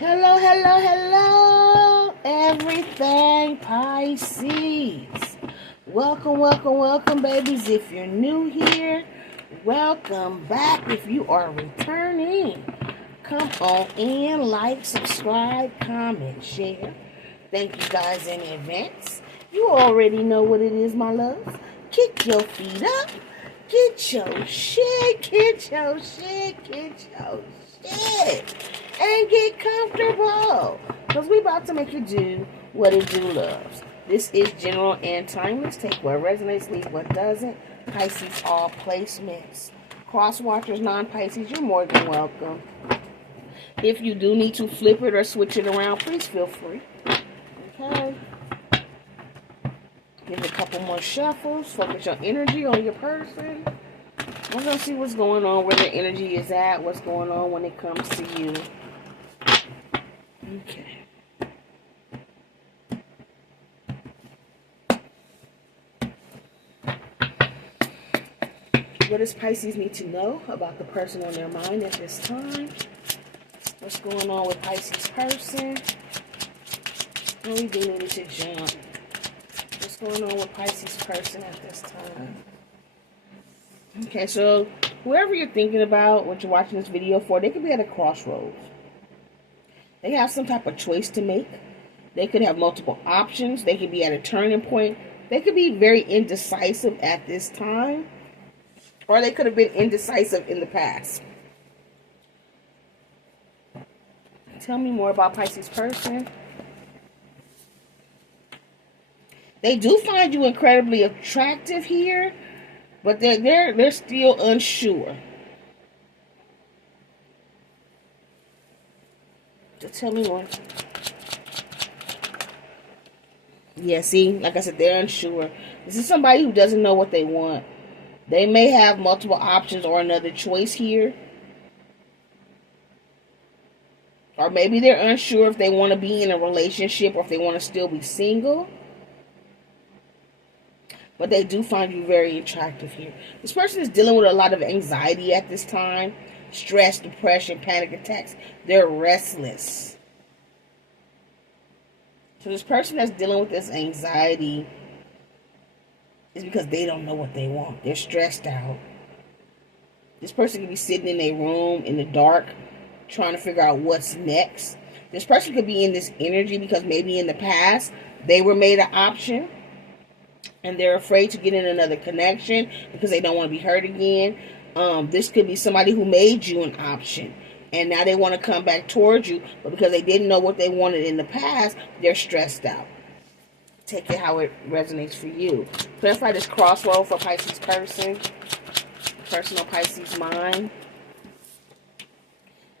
Hello, hello, hello, everything Pisces. Welcome, welcome, welcome, babies. If you're new here, welcome back. If you are returning, come on in, like, subscribe, comment, share. Thank you guys in advance. You already know what it is, my loves. Kick your feet up. Get your shit, get your shit, get your shit. And get comfortable. Because we about to make you do what it do loves. This is general and timeless. Take what resonates, leave what doesn't. Pisces, all placements. Cross watchers, non-Pisces, you're more than welcome. If you do need to flip it or switch it around, please feel free. Okay. Give it a couple more shuffles. Focus your energy on your person. We're going to see what's going on, where their energy is at, what's going on when it comes to you. Okay. What does Pisces need to know about the person on their mind at this time? What's going on with Pisces person? And we do need to jump. What's going on with Pisces person at this time? Okay, so whoever you're thinking about, what you're watching this video for, they could be at a crossroads. They have some type of choice to make. They could have multiple options. They could be at a turning point. They could be very indecisive at this time. Or they could have been indecisive in the past. Tell me more about Pisces person. They do find you incredibly attractive here, but they're still unsure. Just tell me more. Yeah, see, like I said, they're unsure. This is somebody who doesn't know what they want. They may have multiple options or another choice here. Or maybe they're unsure if they want to be in a relationship or if they want to still be single. But they do find you very attractive here. This person is dealing with a lot of anxiety at this time. Stress, depression, panic attacks. They're restless. So this person that's dealing with this anxiety is because they don't know what they want. They're stressed out. This person could be sitting in a room in the dark trying to figure out what's next. This person could be in this energy because maybe in the past they were made an option and they're afraid to get in another connection because they don't want to be hurt again. This could be somebody who made you an option and now they want to come back towards you, but because they didn't know what they wanted in the past, they're stressed out. Take it how it resonates for you. Clarify this crossroad for Pisces person. Personal Pisces mind.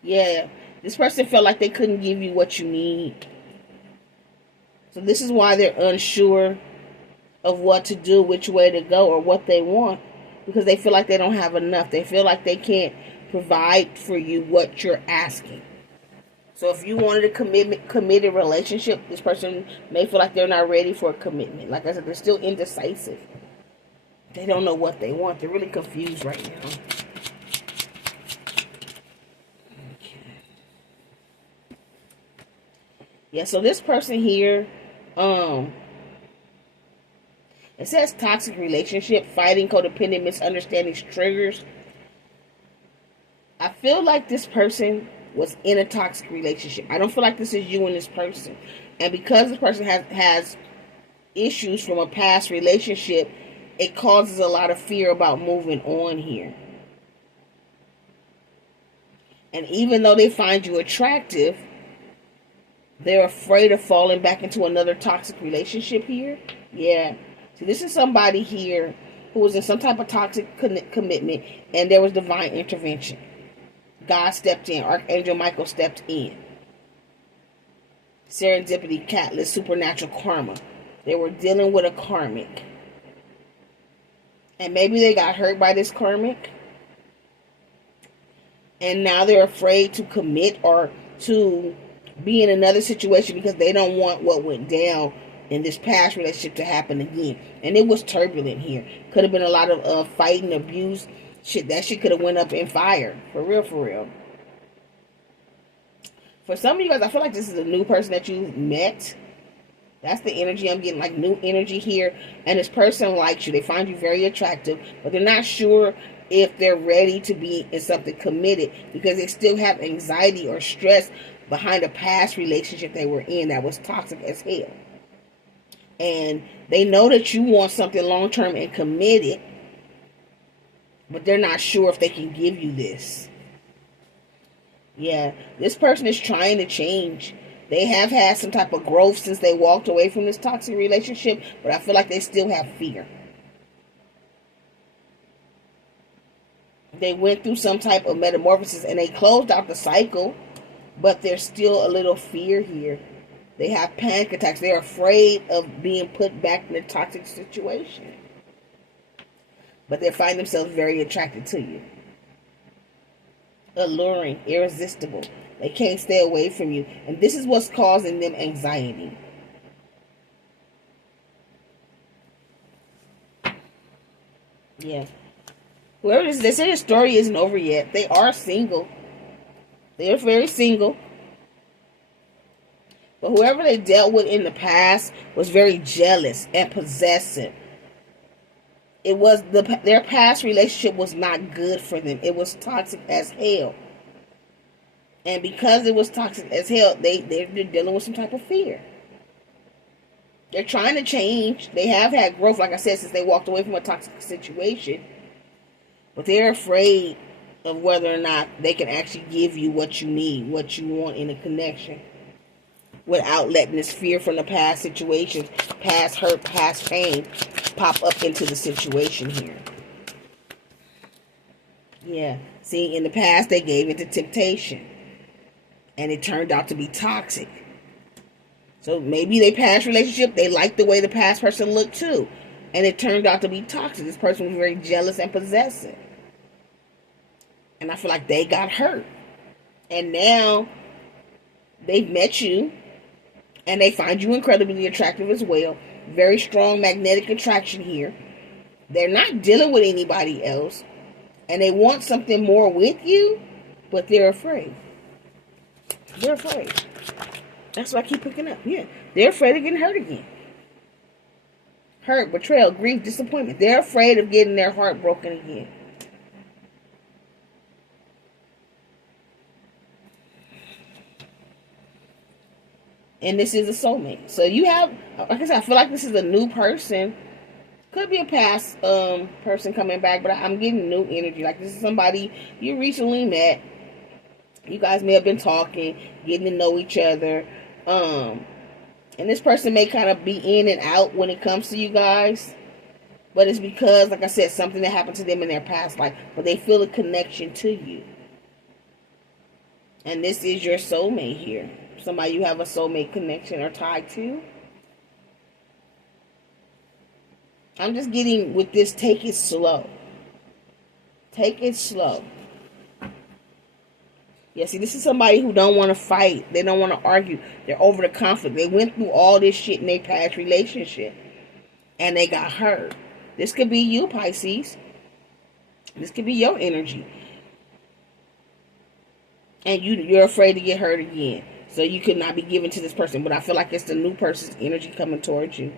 Yeah, this person felt like they couldn't give you what you need. So this is why they're unsure of what to do, which way to go, or what they want. Because they feel like they don't have enough. They feel like they can't provide for you what you're asking. So if you wanted a committed relationship, this person may feel like they're not ready for a commitment. Like I said, they're still indecisive. They don't know what they want. They're really confused right now. Okay. Yeah, so this person here, it says toxic relationship, fighting, codependent, misunderstandings, triggers. I feel like this person was in a toxic relationship. I don't feel like this is you and this person. And because this person has issues from a past relationship, it causes a lot of fear about moving on here. And even though they find you attractive, they're afraid of falling back into another toxic relationship here. Yeah. So this is somebody here who was in some type of toxic commitment and there was divine intervention. God stepped in. Archangel Michael stepped in. Serendipity, catalyst, supernatural karma. They were dealing with a karmic. And maybe they got hurt by this karmic. And now they're afraid to commit or to be in another situation because they don't want what went down in this past relationship to happen again. And it was turbulent here. Could have been a lot of fighting, abuse, Shit, that shit could have went up in fire. For real, for real. For some of you guys, I feel like this is a new person that you met. That's the energy I'm getting, like new energy here. And this person likes you. They find you very attractive, but they're not sure if they're ready to be in something committed because they still have anxiety or stress behind a past relationship they were in that was toxic as hell. And they know that you want something long-term and committed, but they're not sure if they can give you this. Yeah, this person is trying to change. They have had some type of growth since they walked away from this toxic relationship, but I feel like they still have fear. They went through some type of metamorphosis and they closed out the cycle, but there's still a little fear here. They have panic attacks. They're afraid of being put back in a toxic situation. But they find themselves very attracted to you. Alluring, irresistible. They can't stay away from you. And this is what's causing them anxiety. Yeah. Whoever this is, they say their story isn't over yet. They are single. They're very single. But whoever they dealt with in the past was very jealous and possessive. It was their past relationship was not good for them. It was toxic as hell. And because it was toxic as hell, they're dealing with some type of fear. They're trying to change. They have had growth, like I said, since they walked away from a toxic situation. But they're afraid of whether or not they can actually give you what you need, what you want in a connection, without letting this fear from the past situations, past hurt, past pain, pop up into the situation here. Yeah. See, in the past, they gave into temptation. And it turned out to be toxic. So maybe their past relationship, they liked the way the past person looked too. And it turned out to be toxic. This person was very jealous and possessive. And I feel like they got hurt. And now they've met you. And they find you incredibly attractive as well. Very strong magnetic attraction here. They're not dealing with anybody else. And they want something more with you. But they're afraid. They're afraid. That's what I keep picking up. Yeah. They're afraid of getting hurt again. Hurt, betrayal, grief, disappointment. They're afraid of getting their heart broken again. And this is a soulmate. So you have, like I said, I feel like this is a new person. Could be a past person coming back, but I'm getting new energy. Like this is somebody you recently met. You guys may have been talking, getting to know each other. And this person may kind of be in and out when it comes to you guys. But it's because, like I said, something that happened to them in their past life. But they feel a connection to you. And this is your soulmate here. Somebody you have a soulmate connection or tied to. I'm just getting with this, take it slow. Take it slow. Yeah, see, this is somebody who don't want to fight. They don't want to argue. They're over the conflict. They went through all this shit in their past relationship. And they got hurt. This could be you, Pisces. This could be your energy. And you're afraid to get hurt again. So you could not be given to this person. But I feel like it's the new person's energy coming towards you.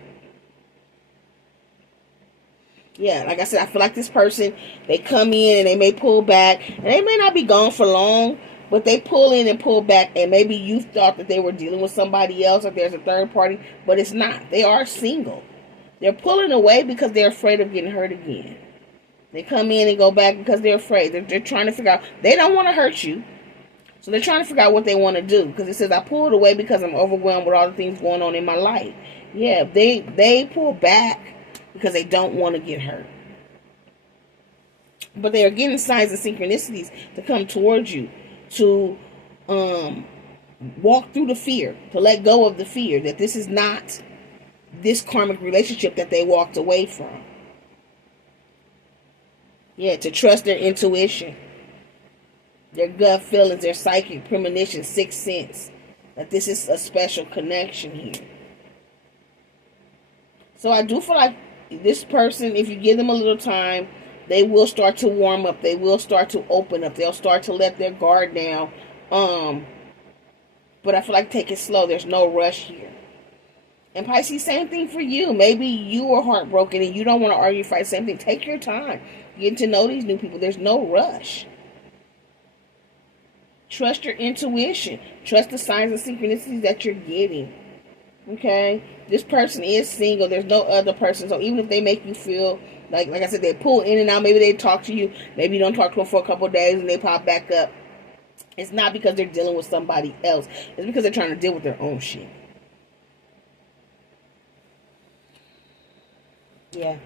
Yeah, like I said, I feel like this person, they come in and they may pull back. And they may not be gone for long. But they pull in and pull back, and maybe you thought that they were dealing with somebody else or there's a third party, but it's not. They are single. They're pulling away because they're afraid of getting hurt again. They come in and go back because they're afraid. They're trying to figure out. They don't want to hurt you. So they're trying to figure out what they want to do. Because it says, I pulled away because I'm overwhelmed with all the things going on in my life. Yeah, they pull back because they don't want to get hurt. But they are getting signs and synchronicities to come towards you. To walk through the fear, to let go of the fear that this is not this karmic relationship that they walked away from. Yeah, to trust their intuition, their gut feelings, their psychic premonition, sixth sense, that this is a special connection here. So I do feel like this person, if you give them a little time, they will start to warm up. They will start to open up. They'll start to let their guard down. But I feel like take it slow. There's no rush here. And Pisces, same thing for you. Maybe you were heartbroken and you don't want to argue, fight. Same thing. Take your time. Getting to know these new people. There's no rush. Trust your intuition. Trust the signs and synchronicities that you're getting. Okay? This person is single. There's no other person. So even if they make you feel like I said, they pull in and out. Maybe they talk to you. Maybe you don't talk to them for a couple of days and they pop back up. It's not because they're dealing with somebody else. It's because they're trying to deal with their own shit. Yeah.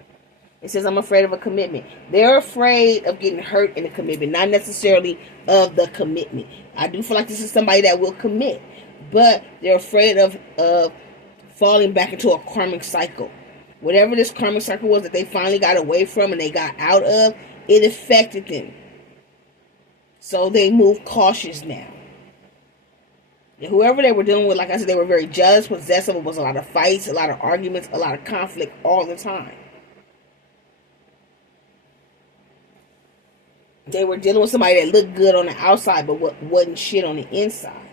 It says, I'm afraid of a commitment. They're afraid of getting hurt in a commitment, not necessarily of the commitment. I do feel like this is somebody that will commit, but they're afraid of falling back into a karmic cycle. Whatever this karmic cycle was that they finally got away from and they got out of, it affected them. So they move cautious now. Whoever they were dealing with, like I said, they were very jealous, possessive. It was a lot of fights, a lot of arguments, a lot of conflict all the time. They were dealing with somebody that looked good on the outside, but wasn't shit on the inside.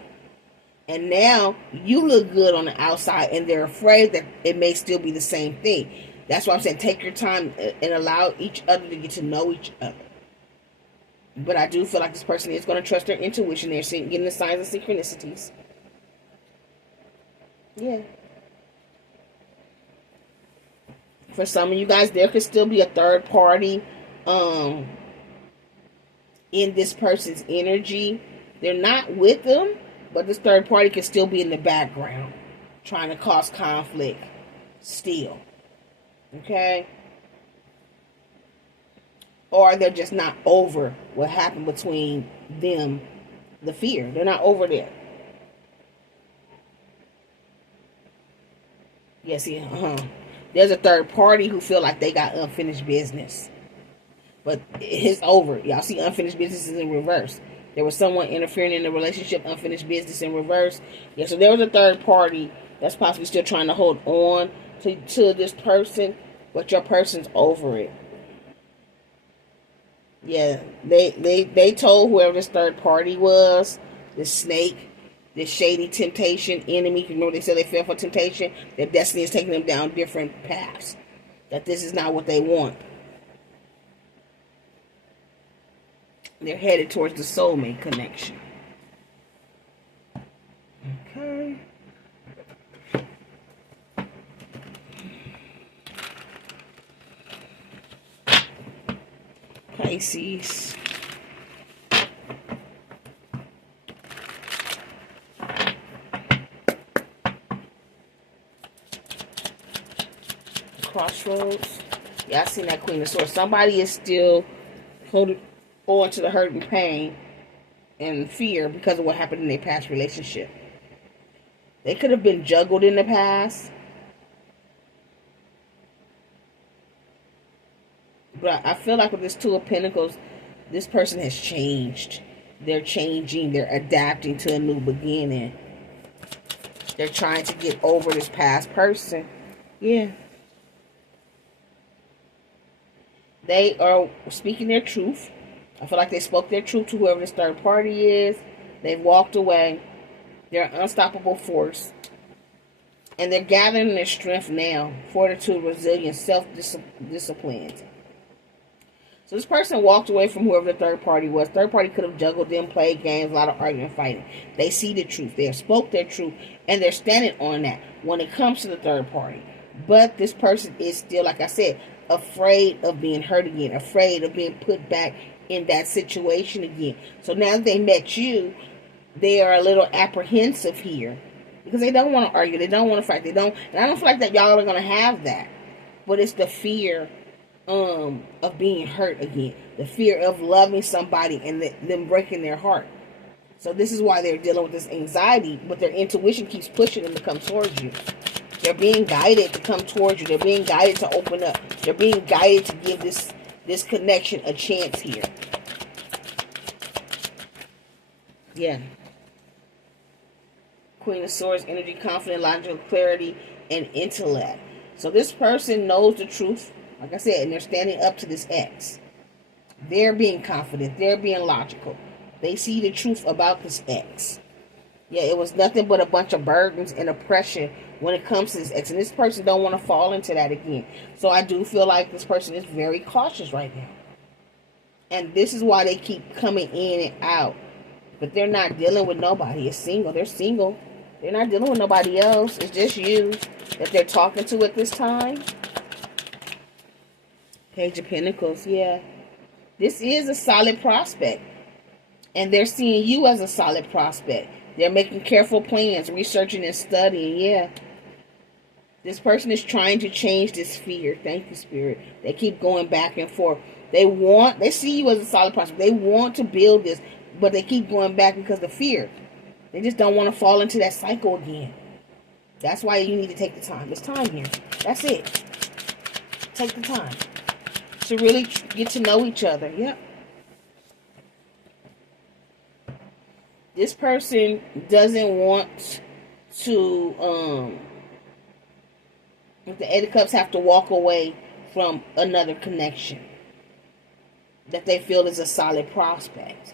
And now you look good on the outside, and they're afraid that it may still be the same thing. That's why I'm saying take your time and allow each other to get to know each other. But I do feel like this person is going to trust their intuition. They're getting the signs and synchronicities. Yeah. For some of you guys, there could still be a third party in this person's energy. They're not with them, but this third party could still be in the background, trying to cause conflict still. Okay? Or they're just not over what happened between them, the fear. They're not over there. Yeah, see, there's a third party who feel like they got unfinished business. But it's over. Y'all see unfinished business is in reverse. There was someone interfering in the relationship, unfinished business in reverse. Yeah, so there was a third party that's possibly still trying to hold on to this person, but your person's over it. Yeah, they told whoever this third party was, this snake, this shady temptation enemy, remember they said they fell for temptation, their destiny is taking them down different paths. That this is not what they want. They're headed towards the soulmate connection. Okay. Pisces. Crossroads. Yeah, I seen that Queen of Swords. Somebody is still holding on to the hurt and pain and fear because of what happened in their past relationship. They could have been juggled in the past. But I feel like with this Two of Pentacles, this person has changed. They're changing. They're adapting to a new beginning. They're trying to get over this past person. Yeah. They are speaking their truth. I feel like they spoke their truth to whoever this third party is. They've walked away. They're an unstoppable force. And they're gathering their strength now. Fortitude, resilience, self-discipline. So this person walked away from whoever the third party was. Third party could have juggled them, played games, a lot of arguing, fighting. They see the truth. They have spoke their truth. And they're standing on that when it comes to the third party. But this person is still, like I said, afraid of being hurt again. Afraid of being put back in that situation again. So now that they met you, they are a little apprehensive here. Because they don't want to argue. They don't want to fight. They don't. And I don't feel like that y'all are going to have that. But it's the fear of being hurt again. The fear of loving somebody and them breaking their heart. So this is why they're dealing with this anxiety. But their intuition keeps pushing them to come towards you. They're being guided to come towards you. They're being guided to open up. They're being guided to give this connection a chance here. Yeah. Queen of Swords, energy, confident, logical clarity, and intellect. So this person knows the truth, like I said, and they're standing up to this ex. They're being confident. They're being logical. They see the truth about this ex. Yeah, it was nothing but a bunch of burdens and oppression when it comes to this ex. And this person don't want to fall into that again. So I do feel like this person is very cautious right now. And this is why they keep coming in and out. But they're not dealing with nobody. It's single. They're single. They're not dealing with nobody else. It's just you that they're talking to at this time. Page of Pentacles, yeah. This is a solid prospect. And they're seeing you as a solid prospect. They're making careful plans, researching and studying, yeah. This person is trying to change this fear. Thank you, Spirit. They keep going back and forth. They see you as a solid prospect. They want to build this, but they keep going back because of fear. They just don't want to fall into that cycle again. That's why you need to take the time. It's time here. That's it. Take the time to really get to know each other. Yep. This person doesn't want to, with the Eight of Cups, have to walk away from another connection that they feel is a solid prospect.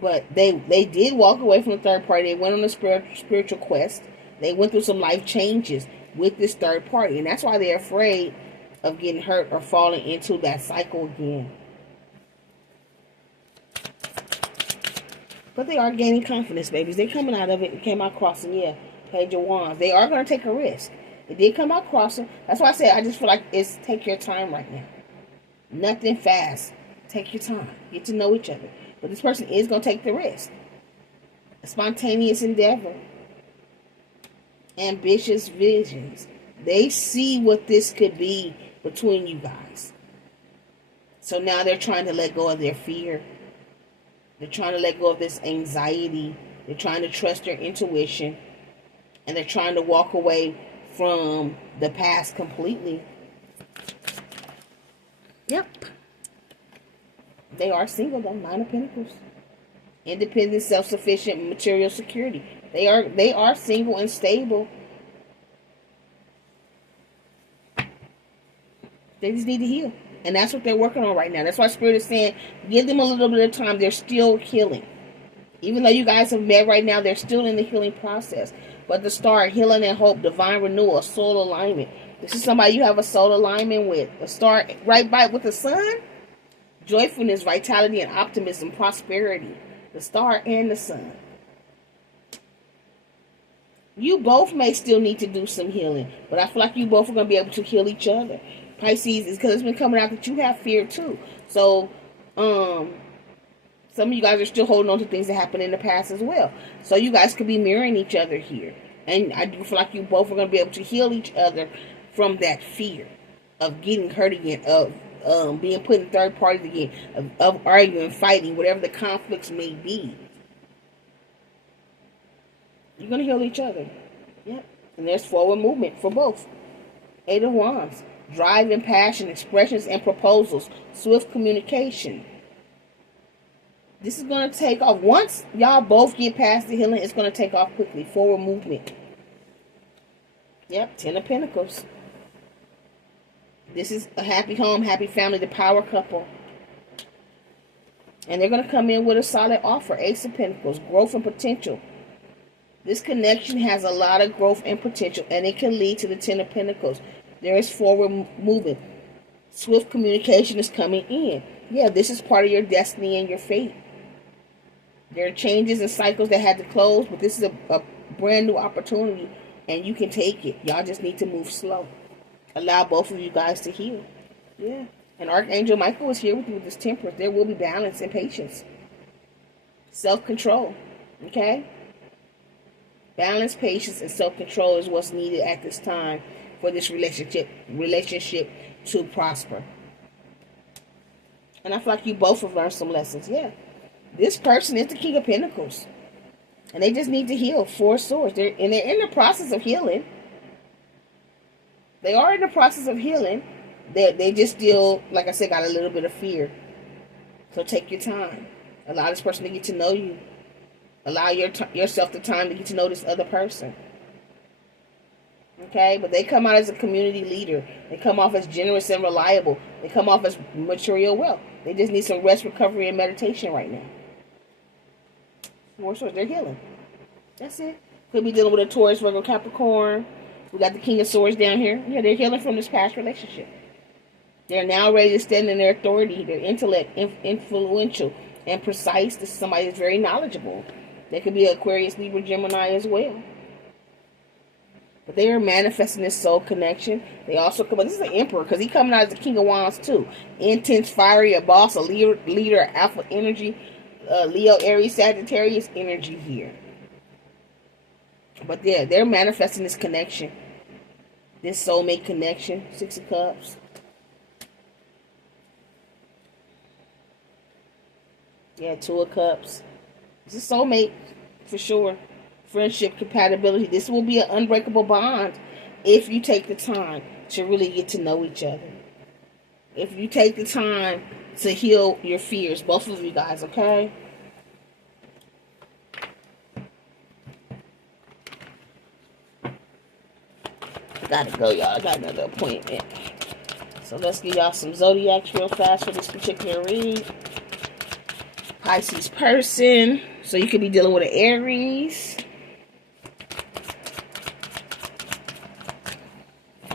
But they did walk away from the third party. They went on a spiritual quest. They went through some life changes with this third party. And that's why they're afraid of getting hurt or falling into that cycle again. But they are gaining confidence, babies. They're coming out of it and came out crossing. Yeah, Page of Wands. They are going to take a risk. It did come out crossing. That's why I said I just feel like it's take your time right now. Nothing fast. Take your time. Get to know each other. But this person is going to take the risk. A spontaneous endeavor. Ambitious visions. They see what this could be between you guys. So now they're trying to let go of their fear. They're trying to let go of this anxiety. They're trying to trust their intuition. And they're trying to walk away from the past completely. Yep. They are single though. Nine of Pentacles. Independent, self-sufficient, material security. They are single and stable. They just need to heal. And that's what they're working on right now. That's why Spirit is saying, give them a little bit of time. They're still healing. Even though you guys have met right now, they're still in the healing process. But the star, healing and hope, divine renewal, soul alignment. This is somebody you have a soul alignment with. A star right by with the sun. Joyfulness, vitality, and optimism, prosperity. The star and the sun. You both may still need to do some healing. But I feel like you both are going to be able to heal each other. Pisces, is because it's been coming out that you have fear too. So, some of you guys are still holding on to things that happened in the past as well. So you guys could be mirroring each other here. And I do feel like you both are going to be able to heal each other from that fear of getting hurt again, of being put in third parties again, of arguing, fighting, whatever the conflicts may be. You're going to heal each other. Yep. And there's forward movement for both. Eight of Wands. Drive and passion, expressions and proposals, swift communication. This is going to take off. Once y'all both get past the healing, it's going to take off quickly. Forward movement. Yep, Ten of Pentacles. This is a happy home, happy family, the power couple. And they're going to come in with a solid offer. Ace of Pentacles, growth and potential. This connection has a lot of growth and potential, and it can lead to the Ten of Pentacles. There is forward movement. Swift communication is coming in. Yeah, this is part of your destiny and your fate. There are changes and cycles that had to close, but this is a brand new opportunity, and you can take it. Y'all just need to move slow. Allow both of you guys to heal. Yeah. And Archangel Michael is here with you with this temperance. There will be balance and patience. Self-control. Okay? Balance, patience, and self-control is what's needed at this time for this relationship to prosper. And I feel like you both have learned some lessons. Yeah. This person is the King of Pentacles. And they just need to heal. Four Swords. They're in the process of healing. They are in the process of healing. They just still, like I said, got a little bit of fear. So take your time. Allow this person to get to know you. Allow yourself the time to get to know this other person. Okay? But they come out as a community leader. They come off as generous and reliable. They come off as material wealth. They just need some rest, recovery, and meditation right now. More Swords. They're healing. That's it. Could be dealing with a Taurus, Virgo, Capricorn. We got the King of Swords down here. Yeah, they're healing from this past relationship. They're now ready to stand in their authority, their intellect, influential and precise. This is somebody that's very knowledgeable. They could be Aquarius, Libra, Gemini as well. But they are manifesting this soul connection. They also come. This is the Emperor because he's coming out as the King of Wands too. Intense, fiery, a boss, a leader, alpha energy, Leo, Aries, Sagittarius energy here. But yeah, they're manifesting this connection, this soulmate connection. 6 of Cups. Yeah, 2 of Cups. It's a soulmate for sure. Friendship, compatibility. This will be an unbreakable bond if you take the time to really get to know each other. If you take the time to heal your fears, both of you guys, okay? I gotta go, y'all. I got another appointment. So let's give y'all some Zodiacs real fast for this particular read. Pisces person. So you could be dealing with an Aries.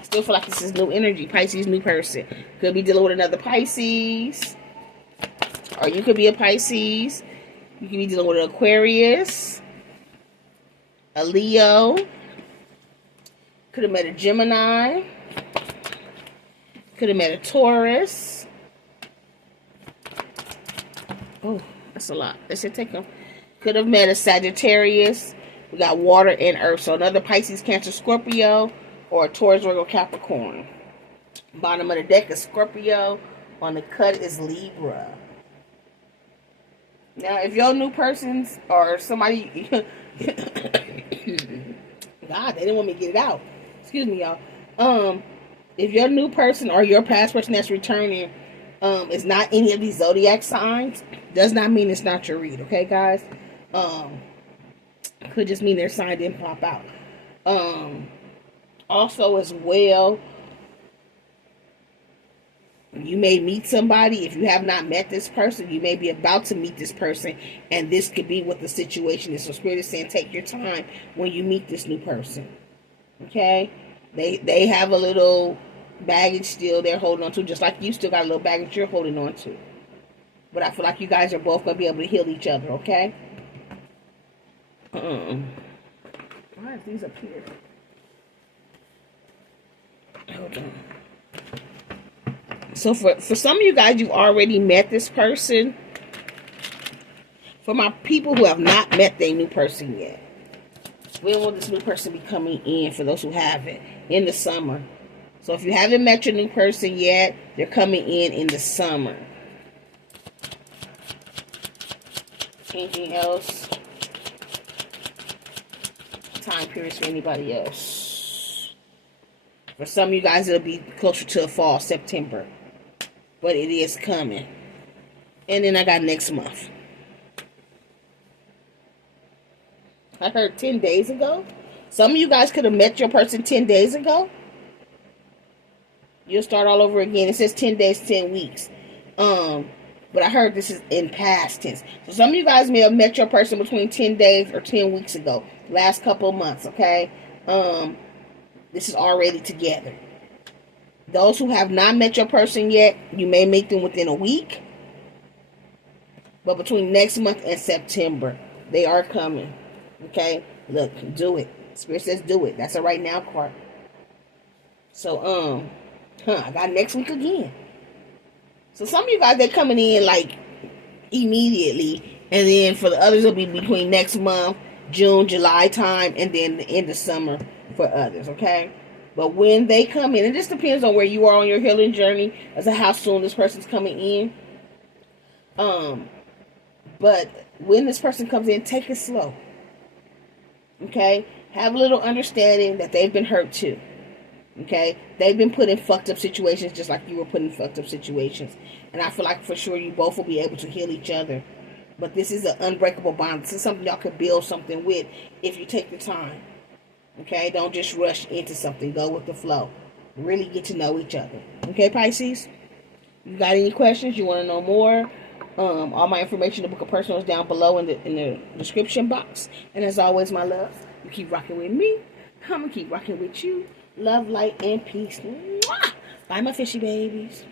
Still feel like this is new energy. Pisces, new person. Could be dealing with another Pisces. Or you could be a Pisces. You could be dealing with an Aquarius. A Leo. Could have met a Gemini. Could have met a Taurus. Oh, that's a lot. That's it. Take them. Could have met a Sagittarius. We got water and earth. So another Pisces, Cancer, Scorpio. Or a Taurus, Virgo, Capricorn. Bottom of the deck is Scorpio. On the cut is Libra. Now, if your new persons or somebody... God, they didn't want me to get it out. Excuse me, y'all. If your new person or your past person that's returning is not any of these zodiac signs, does not mean it's not your read, okay, guys? Could just mean their sign didn't pop out. Also, as well, you may meet somebody. If you have not met this person, you may be about to meet this person, and this could be what the situation is. So Spirit is saying, take your time when you meet this new person. Okay? They have a little baggage still they're holding on to, just like you still got a little baggage you're holding on to. But I feel like you guys are both going to be able to heal each other, okay? Why is these up here? Hold on. So for some of you guys, you've already met this person. For my people who have not met their new person yet, when will this new person be coming in? For those who haven't, in the summer. So if you haven't met your new person yet, they're coming in the summer. Anything else? Time periods for anybody else? For some of you guys, it'll be closer to the fall, September. But it is coming. And then I got next month. I heard 10 days ago. Some of you guys could have met your person 10 days ago. You'll start all over again. It says 10 days, 10 weeks. But I heard this is in past tense. So some of you guys may have met your person between 10 days or 10 weeks ago. Last couple of months, okay? This is already together. Those who have not met your person yet, you may meet them within a week. But between next month and September, they are coming. Okay? Look, do it. Spirit says do it. That's a right now card. So, I got next week again. So some of you guys, they're coming in like immediately. And then for the others, it'll be between next month, June, July time, and then the end of summer for others, okay? But when they come in, it just depends on where you are on your healing journey as to how soon this person's coming in. But when this person comes in, take it slow. Okay? Have a little understanding that they've been hurt too. Okay? They've been put in fucked up situations just like you were put in fucked up situations. And I feel like for sure you both will be able to heal each other. But this is an unbreakable bond. This is something y'all could build something with if you take the time. Okay? Don't just rush into something. Go with the flow. Really get to know each other. Okay, Pisces? You got any questions? You want to know more? All my information, the book of personal, is down below in the description box. And as always, my love, you keep rocking with me. I'm gonna keep rocking with you. Love, light, and peace. Mwah! Bye, my fishy babies.